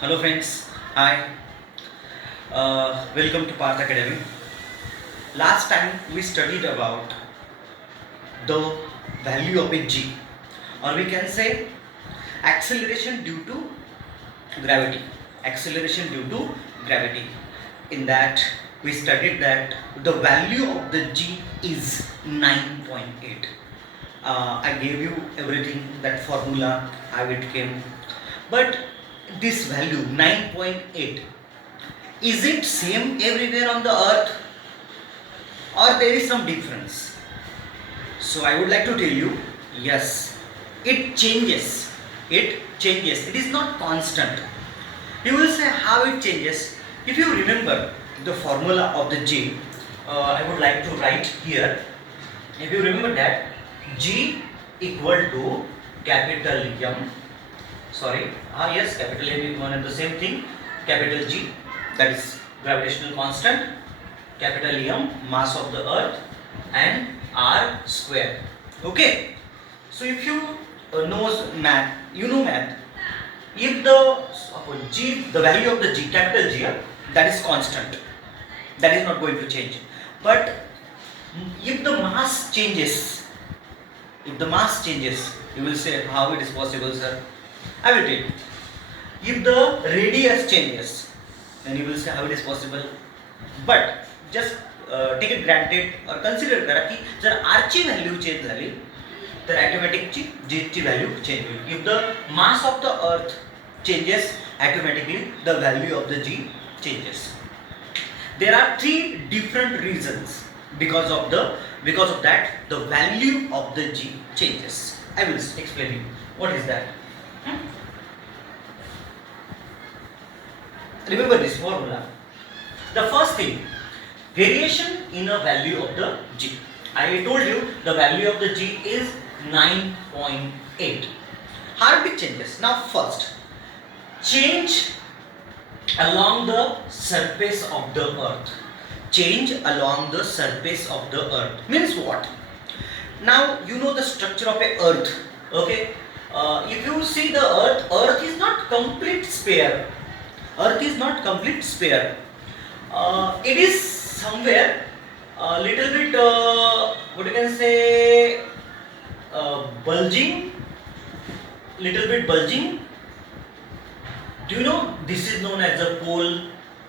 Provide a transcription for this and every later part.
Hello friends, hi, welcome to Path Academy. Last time we studied about the value of a g, or we can say acceleration due to gravity. Acceleration due to gravity. In that we studied that the value of the g is 9.8. I gave you everything, that formula, how it came. But this value 9.8, is it same everywhere on the earth or there is some difference? So I would like to tell you, yes, it changes. It changes. It is not constant. You will say how it changes. If you remember the formula of the G, I would like to write here. If you remember that G equal to capital M, yes, capital M is one and the same thing, capital G, that is gravitational constant, capital M, mass of the earth, and R square. Okay, so if you know math, if the value of the G, capital G, that is constant, that is not going to change. But if the mass changes, you will say how it is possible, sir. I will tell you. If the radius changes, then you will say how it is possible. But just take it granted or consider करा की जर R ची value change झाली तर automatic ची G ची value change होईल. If the mass of the earth changes, automatically the value of the G changes. There are three different reasons because of that the value of the G changes. I will explain you what is that. Remember this formula. The first thing, variation in a value of the G. I told you the value of the G is 9.8. How big changes? Now first, change along the surface of the earth. Change along the surface of the earth means what? Now you know the structure of a earth. Okay, if you see the earth is not complete sphere. Earth is not complete sphere. It is somewhere a little bit what you can say bulging, little bit bulging. Do you know this is known as a pole?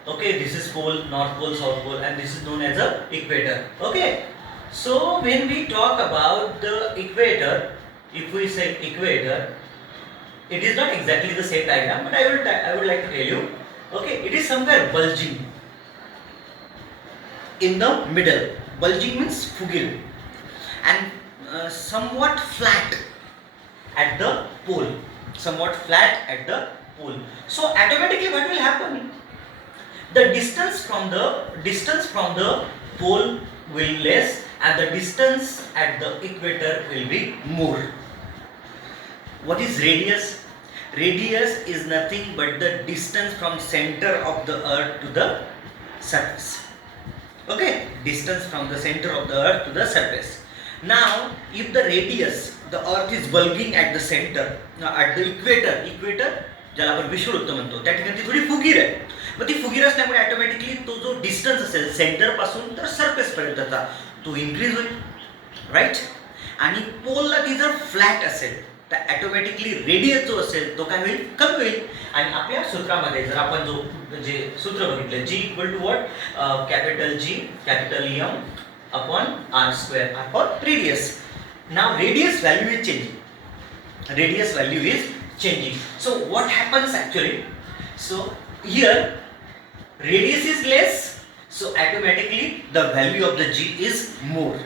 Okay, this is pole, north pole, south pole, and this is known as a equator. Okay, so when we talk about the equator, if we say equator, it is not exactly the same diagram, but I would like to tell you. Okay, it is somewhere bulging in the middle. Bulging means fugil, and somewhat flat at the pole. Somewhat flat at the pole. So automatically, what will happen? The distance from the pole will less, and the distance at the equator will be more. What is radius? Radius is nothing but the distance from center of the earth to the surface. Okay, distance from the center of the earth to the surface. Now, if the radius, the earth is bulging at the center, at the equator ज्याला आपण विषुववृत्त म्हणतो, त्या ठिकाणी ती थोडी फुगीर आहे. मग ती फुगीर असल्यामुळे ऑटोमॅटिकली तो जो डिस्टन्स असेल सेंटर पासून तर सरफेस पर्यंतचा तो इन्क्रीज होईल, राईट. आणि पोलला ती जर फ्लॅट असेल तर ऑटोमॅटिकली रेडियस जो असेल तो काय होईल, कमी होईल. आणि आपल्या सूत्रामध्ये जर आपण जो जे सूत्र बघितलं, G equal to what, capital G capital M upon R square upon radius. Now radius value is changing. Radius value is changing. So what happens actually? So here radius is less, so automatically the value of the G is more.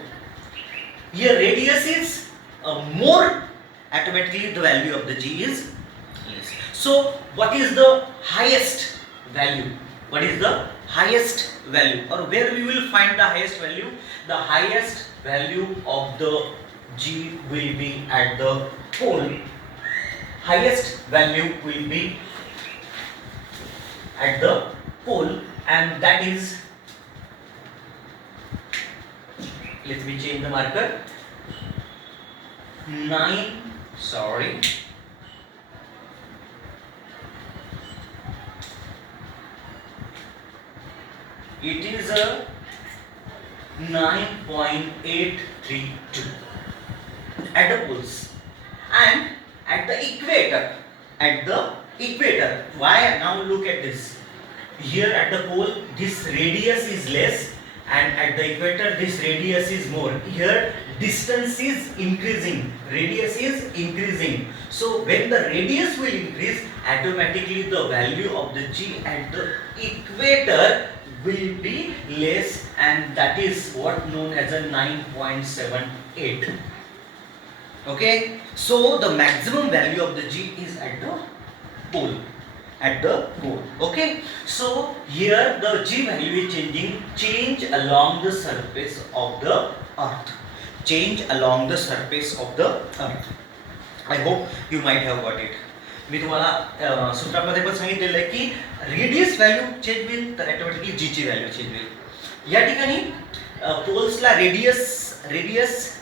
Here radius is more, automatically the value of the G is less. So what is the highest value? What is the highest value, or where we will find the highest value? The highest value of the G will be at the pole. Highest value will be at the pole, and that is, let me change the marker, 9 It is a 9.832 at the poles, and at the equator. Why? Now look at this. Here at the pole, this radius is less, and at the equator, this radius is more. Here, distance is increasing, radius is increasing. So when the radius will increase, automatically the value of the G at the equator will be less, and that is what known as a 9.78. Okay, so the maximum value of the G is at the pole. Okay, so here the G value is change along the surface of the earth. I hope you might have got it. मी तुम्हाला सूत्रामध्ये पण सांगितलेलं आहे की radius value change होईल तर automatically जी ची value change होईल. या ठिकाणी पोल्सला रेडियस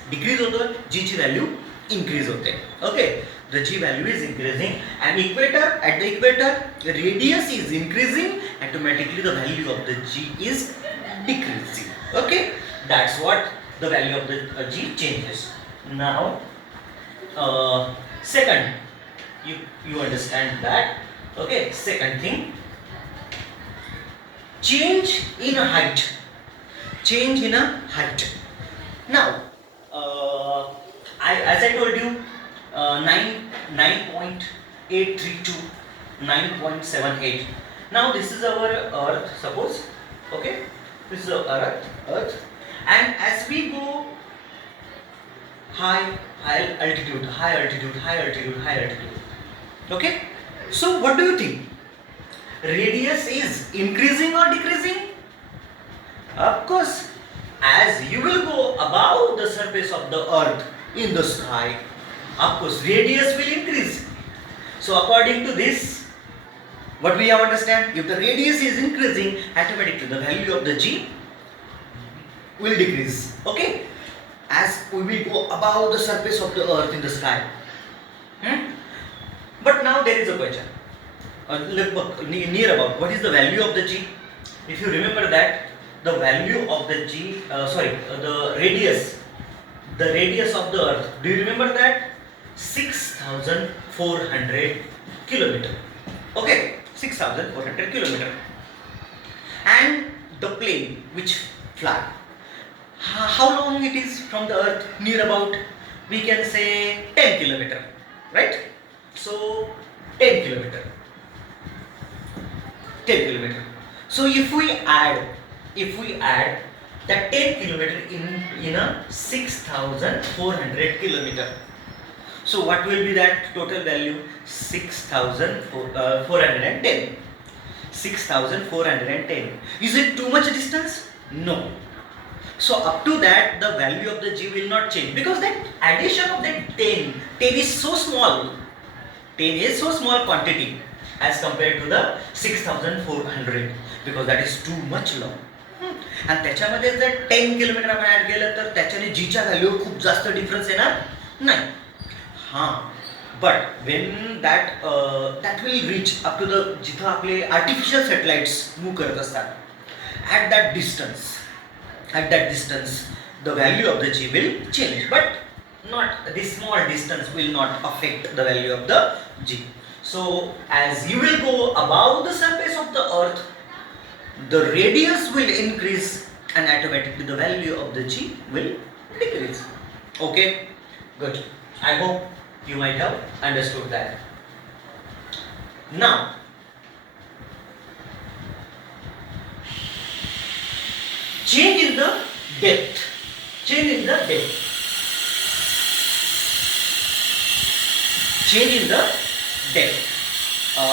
डिक्रीज होतो, जी ची व्हॅल्यू increase होते. Okay, the G value is increasing, and at the equator radius is increasing, automatically the value of the G is decreasing. Okay, that's what the value of the G changes. Now second, you understand that. Okay, second thing, change in a height. Now as I told you, 9.832, 9.78. Now this is our earth, suppose. Okay, this is our earth, and as we go high altitude. Okay, so what do you think? Radius is increasing or decreasing? Of course, as you will go above the surface of the earth in the sky, of course radius will increase. So according to this, what we have understand, if the radius is increasing, automatically the value of the G will decrease. Okay, as we will go above the surface of the earth in the sky. But now there is a question near about what is the value of the G. If you remember that the value of the G, the radius of the earth, do you remember that? 6,400 kilometer. Okay, 6,400 kilometer. And the plane which fly, how long it is from the earth? Near about, we can say 10 kilometer, right? So 10 kilometer. So if we add that 10 kilometer in a 6,400 kilometer, so what will be that total value? 6,410. 6,410. Is it too much distance? No. So up to that the value of the G will not change, because that addition of that 10 is so small. 10 is so small quantity as compared to the 6,400, because that is too much long. आणि त्याच्यामध्ये जर 10 kilometre आपण add केलं तर त्याच्याने जीच्या value खूप जास्त difference येणार नाही. But when that will reach up to the जिथं आपले आर्टिफिशियल सॅटेलाइट्स मूव्ह करत असतात, at that distance the value of the g will change, but not this small distance will not affect the value of the G. So as you will go above the surface of the earth, the radius will increase and automatically the value of the G will decrease. Okay, good. I hope you might have understood that. Now change in the depth. Change in the depth.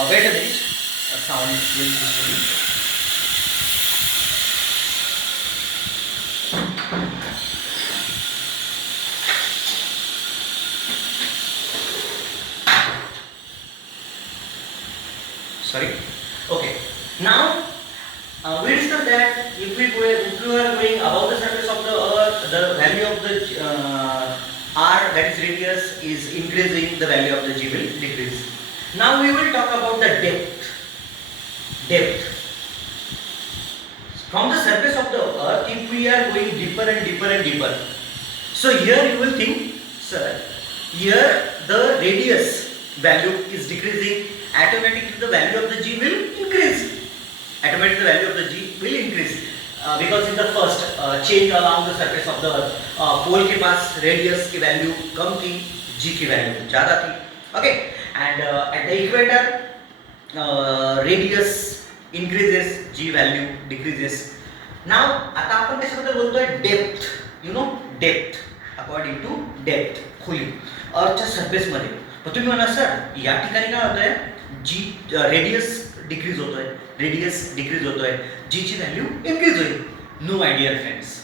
Wait a minute. Sound will be. Sorry. Okay. Now we discussed that if we are going above the surface of the earth, the value of the R, that is radius, is increasing, the value of the G will decrease. Now we will talk about the depth. from the surface of the earth, if we are going deeper and deeper and deeper, so here you will think, sir, here the radius value is decreasing, automatically the value of the g will increase, automatically the value of the g will increase, because in the first change along the surface of the earth, पोल के पास radius की value कम थी, जी की value ज़्यादा थी, okay, and at the equator radius increases, g value decreases. Now आता आपण कशाबद्दल बोलतोय, depth, you know, depth, according to depth, खोली अर्थच्या सरफेस मध्ये. पण तुम्ही म्हणा सर या ठिकाणी काय होतंय, जी रेडियस डिक्रीज होतोय, रेडियस डिक्रीज होतोय, जी ची व्हॅल्यू इन्क्रीज होईल. नो माय डिअर फ्रेंड्स,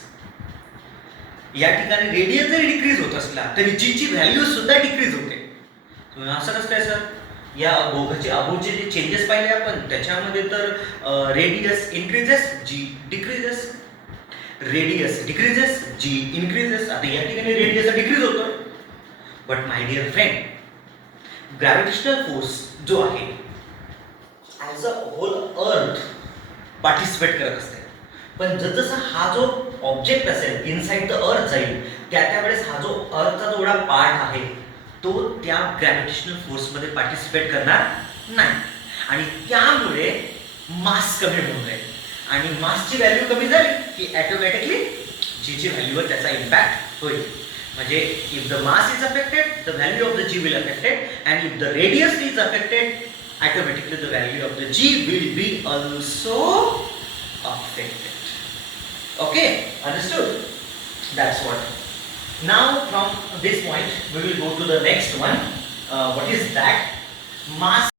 या ठिकाणी रेडियस जरी डिक्रीज होत असला तरी जी ची व्हॅल्यू सुद्धा डिक्रीज होते. तुम्ही असं कसं काय सर, या दोघांचे अबोवचे जे चेंजेस पाहिले आपण त्याच्यामध्ये तर radius increases, g decreases, radius decreases, g increases. आता या ठिकाणी रेडियस डिक्रीज होतो, but my dear friend, gravitational force जो आहे as a whole earth participate करत असते. पण जसजसा हा जो ऑब्जेक्ट असेल इनसाइड द अर्थ जाईल, त्यावेळेस हा जो अर्थचा जो एवढा पार्ट आहे तो त्या ग्रॅव्हिटेशनल फोर्समध्ये पार्टिसिपेट करणार नाही, आणि त्यामुळे मास कमी होऊन जाईल, आणि मासची व्हॅल्यू कमी झाली की ॲटोमॅटिकली जी ची व्हॅल्यूवर त्याचा इम्पॅक्ट होईल. म्हणजे if the mass is affected, the value of the g will affected, and if the radius is affected, automatically the value of the g will be also affected. Okay, understood? That's what. Now from this point we will go to the next one. What is that? Mass